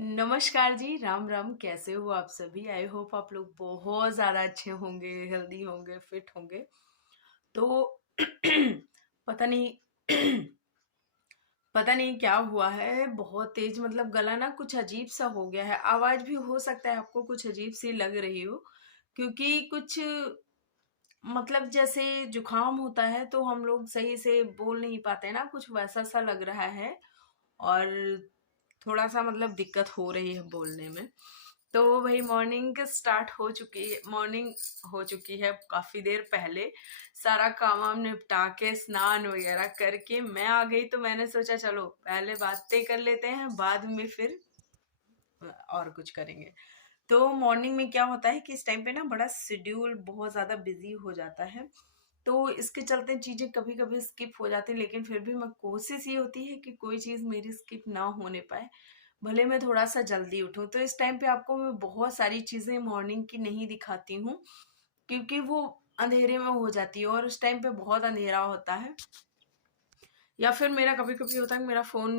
नमस्कार जी, राम राम। कैसे हो आप सभी? आई होप आप लोग बहुत ज़्यादा अच्छे होंगे, हेल्दी होंगे, फिट होंगे। तो पता नहीं पता नहीं क्या हुआ है, बहुत तेज मतलब गला ना कुछ अजीब सा हो गया है। आवाज़ भी हो सकता है आपको कुछ अजीब सी लग रही हो, क्योंकि कुछ मतलब जैसे जुकाम होता है तो हम लोग सही से बोल नहीं पाते ना, कुछ वैसा सा लग रहा है। और थोड़ा-सा मतलब दिक्कत हो रही है बोलने में। तो वही मॉर्निंग हो चुकी है काफ़ी देर पहले। सारा काम-वाम निपटा के स्नान वगैरह करके मैं आ गई, तो मैंने सोचा चलो पहले बातें कर लेते हैं, बाद में फिर और कुछ करेंगे। तो मॉर्निंग में क्या होता है कि इस टाइम पे ना बड़ा शेड्यूल बहुत ज़्यादा बिज़ी हो जाता है। तो इसके चलते चीज़ें कभी-कभी स्किप हो जाती हैं, लेकिन फिर भी मैं कोशिश ये होती है कि कोई चीज़ मेरी स्किप ना होने पाए, भले मैं थोड़ा-सा जल्दी उठूँ। तो इस टाइम पे आपको मैं बहुत सारी चीज़ें मॉर्निंग की नहीं दिखाती हूँ, क्योंकि वो अंधेरे में हो जाती है और उस टाइम पे बहुत अंधेरा होता है। या फिर मेरा कभी-कभी होता है कि मेरा फ़ोन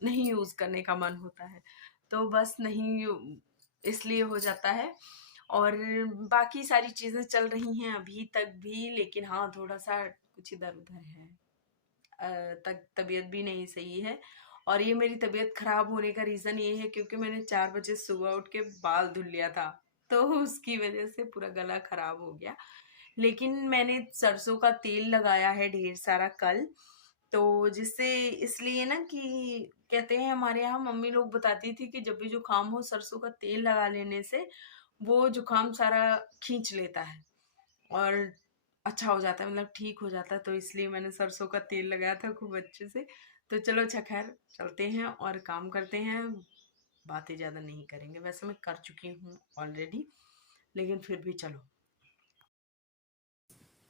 नहीं यूज़ करने का मन होता है, तो बस नहीं यू इसलिए हो जाता है। और बाकी सारी चीज़ें चल रही हैं अभी तक भी, लेकिन हाँ, थोड़ा-सा कुछ इधर-उधर है। तक तबीयत भी नहीं सही है, और ये मेरी तबीयत खराब होने का रीज़न ये है क्योंकि मैंने 4 बजे सुबह उठ के बाल धुल लिया था, तो उसकी वज़ह से पूरा गला खराब हो गया। लेकिन मैंने सरसों का तेल लगाया है ढेर सारा कल, तो जिससे इसलिए ना कि कहते हैं, हमारे यहाँ मम्मी लोग बताती थी कि जब भी जुकाम हो सरसों का तेल लगा लेने से वो जुकाम सारा खींच लेता है और अच्छा हो जाता है, मतलब ठीक हो जाता है। तो इसलिए मैंने सरसों का तेल लगाया था खूब अच्छे से। तो चलो अच्छा, खैर चलते हैं और काम करते हैं, बातें ज़्यादा नहीं करेंगे। वैसे मैं कर चुकी हूँ ऑलरेडी, लेकिन फिर भी चलो।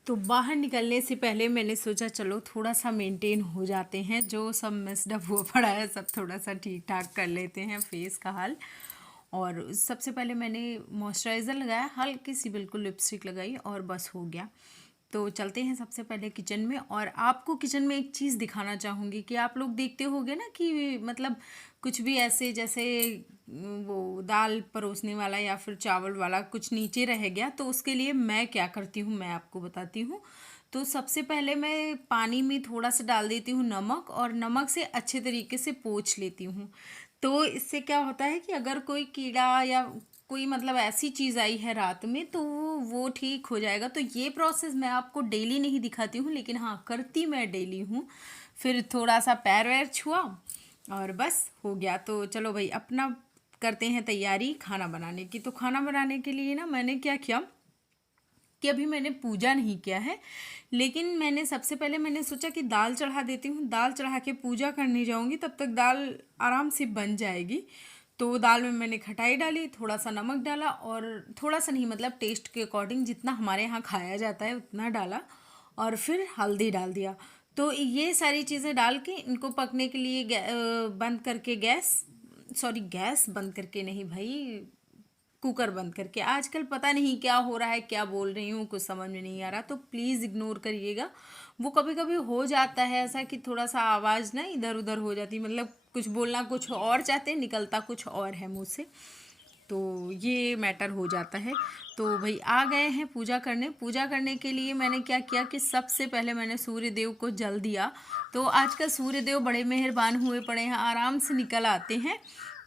तो बाहर निकलने से पहले मैंने सोचा चलो थोड़ा सा मेंटेन हो जाते हैं, जो सब मिस्ड अप हुआ पड़ा है सब थोड़ा सा ठीक ठाक कर लेते हैं फेस का हाल। और सबसे पहले मैंने मॉइस्चराइज़र लगाया, हल्की सी बिल्कुल लिपस्टिक लगाई और बस हो गया। तो चलते हैं सबसे पहले किचन में, और आपको किचन में एक चीज़ दिखाना चाहूँगी कि आप लोग देखते होगे ना कि मतलब कुछ भी ऐसे जैसे वो दाल परोसने वाला या फिर चावल वाला कुछ नीचे रह गया, तो उसके लिए मैं क्या करती हूँ मैं आपको बताती हूँ। तो सबसे पहले मैं पानी में थोड़ा सा डाल देती हूँ नमक, और नमक से अच्छे तरीके से पोंछ लेती हूँ। तो इससे क्या होता है कि अगर कोई कीड़ा या कोई मतलब ऐसी चीज़ आई है रात में, तो वो ठीक हो जाएगा। तो ये प्रोसेस मैं आपको डेली नहीं दिखाती हूँ, लेकिन हाँ करती मैं डेली हूँ। फिर थोड़ा सा पैर वैर छुआ और बस हो गया। तो चलो भाई अपना करते हैं तैयारी खाना बनाने की। तो खाना बनाने के लिए ना मैंने क्या किया कि अभी मैंने पूजा नहीं किया है, लेकिन मैंने सबसे पहले मैंने सोचा कि दाल चढ़ा देती हूँ। दाल चढ़ा के पूजा करने जाऊँगी, तब तक दाल आराम से बन जाएगी। तो दाल में मैंने खटाई डाली, थोड़ा सा नमक डाला, और थोड़ा सा नहीं मतलब टेस्ट के अकॉर्डिंग जितना हमारे यहाँ खाया जाता है उतना डाला, और फिर हल्दी डाल दिया। तो ये सारी चीज़ें डाल के इनको पकने के लिए बंद करके गैस बंद करके नहीं भाई, कुकर बंद करके। आजकल पता नहीं क्या हो रहा है, क्या बोल रही हूँ कुछ समझ में नहीं आ रहा, तो प्लीज़ इग्नोर करिएगा। वो कभी कभी हो जाता है ऐसा कि थोड़ा सा आवाज़ ना इधर उधर हो जाती, मतलब कुछ बोलना कुछ और चाहते निकलता कुछ और है मुँह से, तो ये मैटर हो जाता है। तो भाई आ गए हैं पूजा करने। पूजा करने के लिए मैंने क्या किया कि सबसे पहले मैंने सूर्य देव को जल दिया। तो आजकल सूर्य देव बड़े मेहरबान हुए पड़े हैं, आराम से निकल आते हैं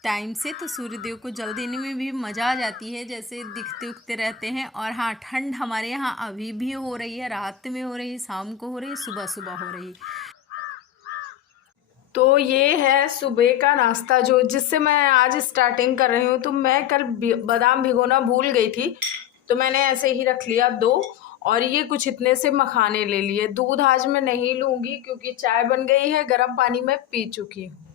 टाइम से। तो सूर्य देव को जल देने में भी मज़ा आ जाती है, जैसे दिखते उखते रहते हैं। और हाँ, ठंड हमारे यहाँ अभी भी हो रही है, रात में हो रही है, शाम को हो रही है, सुबह सुबह हो रही है। तो ये है सुबह का नाश्ता जो जिससे मैं आज स्टार्टिंग कर रही हूँ। तो मैं कल बादाम भिगोना भूल गई थी, तो मैंने ऐसे ही रख लिया दो। और ये कुछ इतने से मखाने ले लिए। दूध आज मैं नहीं लूंगी क्योंकि चाय बन गई है, गर्म पानी में पी चुकी हूँ।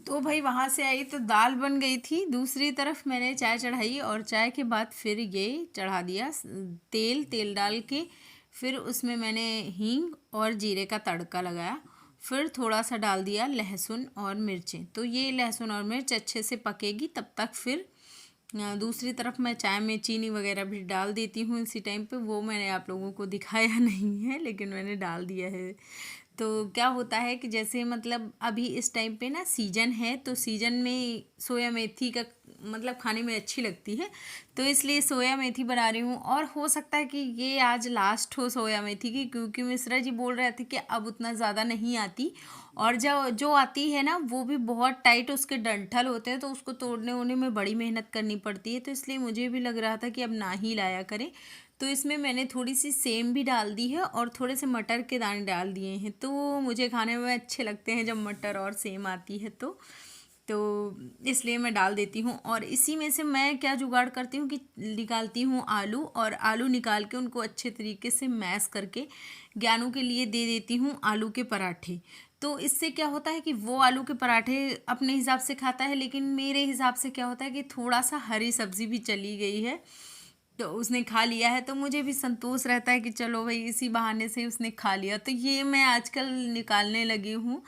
तो भाई वहाँ से आई तो दाल बन गई थी, दूसरी तरफ मैंने चाय चढ़ाई, और चाय के बाद फिर ये चढ़ा दिया तेल। तेल डाल के फिर उसमें मैंने हींग और जीरे का तड़का लगाया। फिर थोड़ा सा डाल दिया लहसुन और मिर्चें। तो ये लहसुन और मिर्च अच्छे से पकेगी, तब तक फिर दूसरी तरफ मैं चाय में चीनी वगैरह भी डाल देती हूँ इसी टाइम पे। वो मैंने आप लोगों को दिखाया नहीं है, लेकिन मैंने डाल दिया है। तो क्या होता है कि जैसे मतलब अभी इस टाइम पे ना सीजन है, तो सीजन में सोया मेथी का मतलब खाने में अच्छी लगती है, तो इसलिए सोया मेथी बना रही हूँ। और हो सकता है कि ये आज लास्ट हो सोया मेथी की, क्योंकि मिश्रा जी बोल रहे थे कि अब उतना ज़्यादा नहीं आती, और जो जो आती है ना वो भी बहुत टाइट उसके डंठल होते हैं, तो उसको तोड़ने वोड़ने में बड़ी मेहनत करनी पड़ती है। तो इसलिए मुझे भी लग रहा था कि अब ना ही लाया करें। तो इसमें मैंने थोड़ी सी सेम भी डाल दी है और थोड़े से मटर के दाने डाल दिए हैं, तो मुझे खाने में अच्छे लगते हैं जब मटर और सेम आती है तो इसलिए मैं डाल देती हूँ। और इसी में से मैं क्या जुगाड़ करती हूँ कि निकालती हूँ आलू, और आलू निकाल के उनको अच्छे तरीके से मैश करके ज्ञानू के लिए दे देती हूँ आलू के पराठे। तो इससे क्या होता है कि वो आलू के पराठे अपने हिसाब से खाता है, लेकिन मेरे हिसाब से क्या होता है कि थोड़ा सा हरी सब्जी भी चली गई है तो उसने खा लिया है, तो मुझे भी संतोष रहता है कि चलो भाई इसी बहाने से उसने खा लिया। तो ये मैं आजकल निकालने लगी हूँ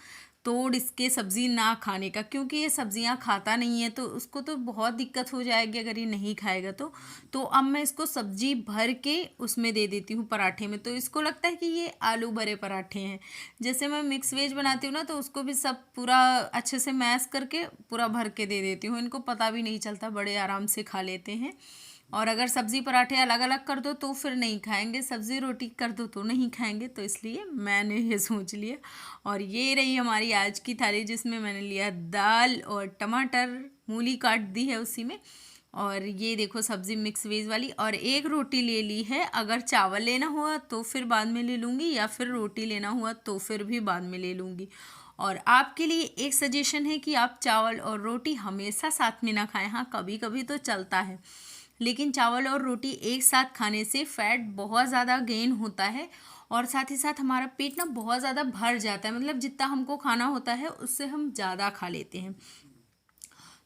तोड़ इसके सब्ज़ी ना खाने का, क्योंकि ये सब्जियां खाता नहीं है तो उसको तो बहुत दिक्कत हो जाएगी अगर ये नहीं खाएगा तो अब मैं इसको सब्जी भर के उसमें दे देती हूँ पराठे में, तो इसको लगता है कि ये आलू भरे पराठे हैं। जैसे मैं मिक्स वेज बनाती हूँ ना, तो उसको भी सब पूरा अच्छे से मैश करके पूरा भर के दे देती हूँ, इनको पता भी नहीं चलता, बड़े आराम से खा लेते हैं। और अगर सब्ज़ी पराठे अलग अलग कर दो तो फिर नहीं खाएंगे, सब्ज़ी रोटी कर दो तो नहीं खाएंगे, तो इसलिए मैंने ये सोच लिया। और ये रही हमारी आज की थाली, जिसमें मैंने लिया दाल और टमाटर, मूली काट दी है उसी में, और ये देखो सब्ज़ी मिक्स वेज वाली, और एक रोटी ले ली है। अगर चावल लेना हुआ तो फिर बाद में ले लूँगी, या फिर रोटी लेना हुआ तो फिर भी बाद में ले लूँगी। और आपके लिए एक सजेशन है कि आप चावल और रोटी हमेशा साथ में ना खाएं, हाँ कभी कभी तो चलता है, लेकिन चावल और रोटी एक साथ खाने से फैट बहुत ज़्यादा गेन होता है, और साथ ही साथ हमारा पेट ना बहुत ज़्यादा भर जाता है, मतलब जितना हमको खाना होता है उससे हम ज़्यादा खा लेते हैं।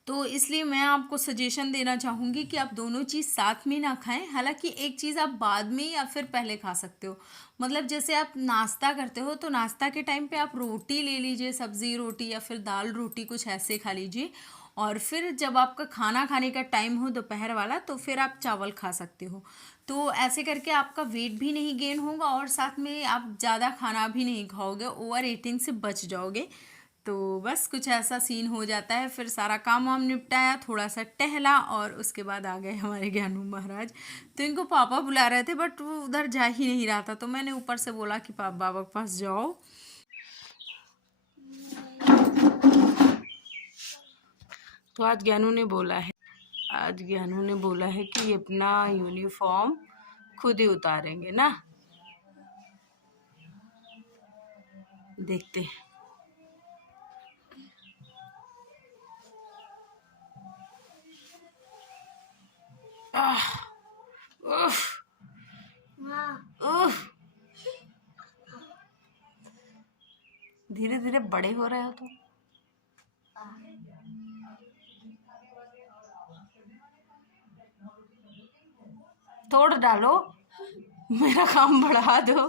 तो इसलिए मैं आपको सजेशन देना चाहूँगी कि आप दोनों चीज़ साथ में ना खाएं। हालांकि एक चीज़ आप बाद में या फिर पहले खा सकते हो, मतलब जैसे आप नाश्ता करते हो तो नाश्ता के टाइम पे आप रोटी ले लीजिए, सब्ज़ी रोटी या फिर दाल रोटी कुछ ऐसे खा लीजिए, और फिर जब आपका खाना खाने का टाइम हो दोपहर वाला तो फिर आप चावल खा सकते हो। तो ऐसे करके आपका वेट भी नहीं गेन होगा, और साथ में आप ज़्यादा खाना भी नहीं खाओगे, ओवर ईटिंग से बच जाओगे। तो बस कुछ ऐसा सीन हो जाता है। फिर सारा काम वाम निपटाया, थोड़ा सा टहला, और उसके बाद आ गए हमारे ज्ञानू महाराज। तो इनको पापा बुला रहे थे बट वो उधर जा ही नहीं रहा था, तो मैंने ऊपर से बोला कि बाबा के पास जाओ। तो आज ज्ञानू ने बोला है कि अपना यूनिफॉर्म खुद ही उतारेंगे ना, देखते हैं। आह, उफ, उफ, धीरे धीरे बड़े हो रहे हो तो तोड़ डालो, मेरा काम बढ़ा दो।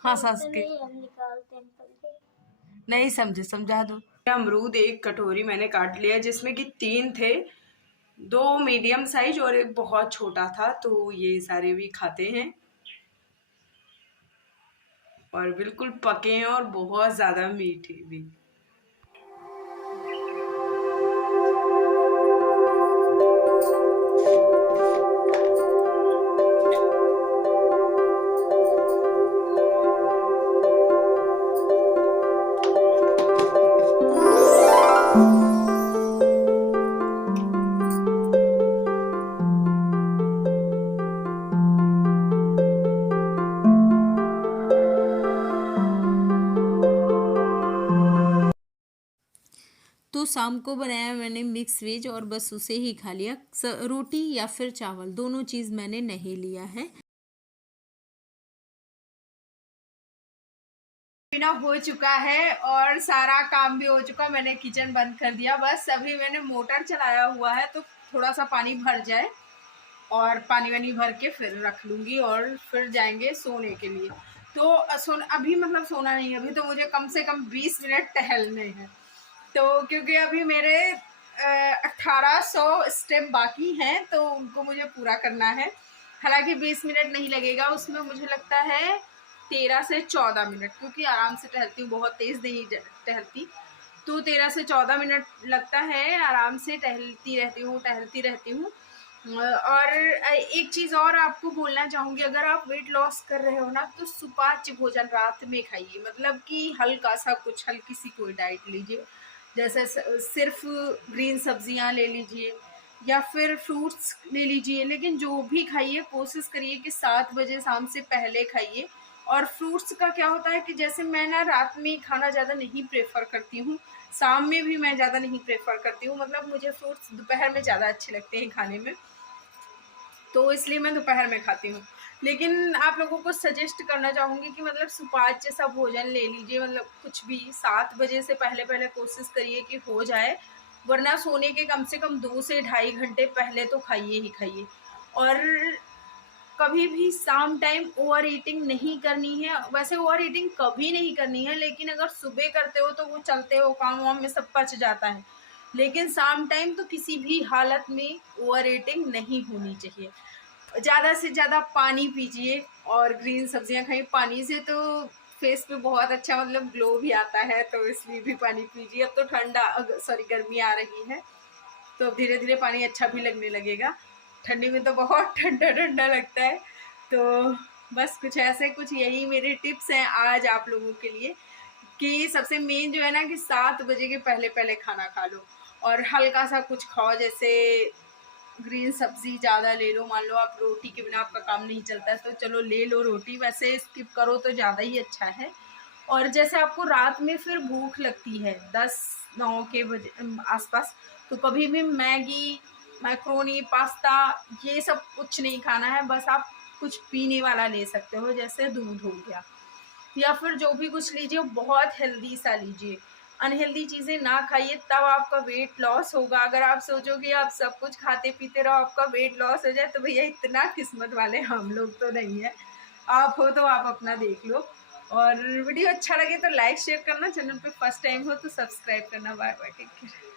हंस हंस के नहीं समझे, समझा दो। अमरूद एक कटोरी मैंने काट लिया, जिसमें कि 3 थे, 2 मीडियम साइज और एक बहुत छोटा था, तो ये सारे भी खाते हैं, और बिल्कुल पके हैं और बहुत ज़्यादा मीठे भी। तो शाम को बनाया मैंने मिक्स वेज, और बस उसे ही खा लिया। रोटी या फिर चावल दोनों चीज़ मैंने नहीं लिया है। पीना हो चुका है और सारा काम भी हो चुका, मैंने किचन बंद कर दिया। बस अभी मैंने मोटर चलाया हुआ है, तो थोड़ा सा पानी भर जाए और पानी वानी भर के फिर रख लूँगी, और फिर जाएंगे सोने के लिए। तो अभी मतलब सोना नहीं, अभी तो मुझे कम से कम 20 मिनट टहलने हैं, तो क्योंकि अभी मेरे 1800 स्टेप बाकी हैं, तो उनको मुझे पूरा करना है। हालांकि 20 मिनट नहीं लगेगा उसमें, मुझे लगता है 13 से 14 मिनट, क्योंकि आराम से टहलती हूँ, बहुत तेज़ नहीं टहलती, तो 13 से 14 मिनट लगता है। आराम से टहलती रहती हूँ। और एक चीज़ और आपको बोलना चाहूँगी, अगर आप वेट लॉस कर रहे हो ना, तो सुपाच्य भोजन रात में खाइए, मतलब कि हल्का सा कुछ, हल्की सी कोई डाइट लीजिए, जैसे सिर्फ ग्रीन सब्जियां ले लीजिए या फिर फ्रूट्स ले लीजिए, लेकिन जो भी खाइए कोशिश करिए कि 7 बजे शाम से पहले खाइए। और फ्रूट्स का क्या होता है कि जैसे मैं ना रात में खाना ज़्यादा नहीं प्रेफर करती हूँ, शाम में भी मैं ज़्यादा नहीं प्रेफर करती हूँ, मतलब मुझे फ्रूट्स दोपहर में ज़्यादा अच्छे लगते हैं खाने में, तो इसलिए मैं दोपहर में खाती हूँ। लेकिन आप लोगों को सजेस्ट करना चाहूँगी कि मतलब सुपाच्य सा भोजन ले लीजिए, मतलब कुछ भी 7 बजे से पहले पहले कोशिश करिए कि हो जाए, वरना सोने के कम से कम 2 से ढाई घंटे पहले तो खाइए ही खाइए। और कभी भी शाम टाइम ओवर ईटिंग नहीं करनी है। वैसे ओवर ईटिंग कभी नहीं करनी है, लेकिन अगर सुबह करते हो तो वो चलते हो काम वाम में सब पच जाता है, लेकिन शाम टाइम तो किसी भी हालत में ओवर ईटिंग नहीं होनी चाहिए। ज़्यादा से ज़्यादा पानी पीजिए और ग्रीन सब्जियां खाइए। पानी से तो फेस पे बहुत अच्छा मतलब ग्लो भी आता है, तो इसलिए भी पानी पीजिए। अब तो गर्मी आ रही है, तो अब धीरे धीरे पानी अच्छा भी लगने लगेगा। ठंडी में तो बहुत ठंडा ठंडा लगता है। तो बस कुछ ऐसे, कुछ यही मेरे टिप्स हैं आज आप लोगों के लिए, कि सबसे मेन जो है ना कि 7 बजे के पहले पहले खाना खा लो और हल्का सा कुछ खाओ, जैसे ग्रीन सब्जी ज़्यादा ले लो। मान लो आप रोटी के बिना आपका काम नहीं चलता है, तो चलो ले लो रोटी, वैसे स्किप करो तो ज़्यादा ही अच्छा है। और जैसे आपको रात में फिर भूख लगती है 10-9 के बजे आसपास, तो कभी भी मैगी, मैक्रोनी, पास्ता ये सब कुछ नहीं खाना है। बस आप कुछ पीने वाला ले सकते हो, जैसे दूध हो गया या फिर जो भी कुछ लीजिए बहुत हेल्दी सा लीजिए। अनहेल्दी चीज़ें ना खाइए, तब आपका वेट लॉस होगा। अगर आप सोचोगे आप सब कुछ खाते पीते रहो आपका वेट लॉस हो जाए, तो भैया इतना किस्मत वाले हम लोग तो नहीं है। आप हो तो आप अपना देख लो। और वीडियो अच्छा लगे तो लाइक शेयर करना, चैनल पे फर्स्ट टाइम हो तो सब्सक्राइब करना। Bye bye, take care.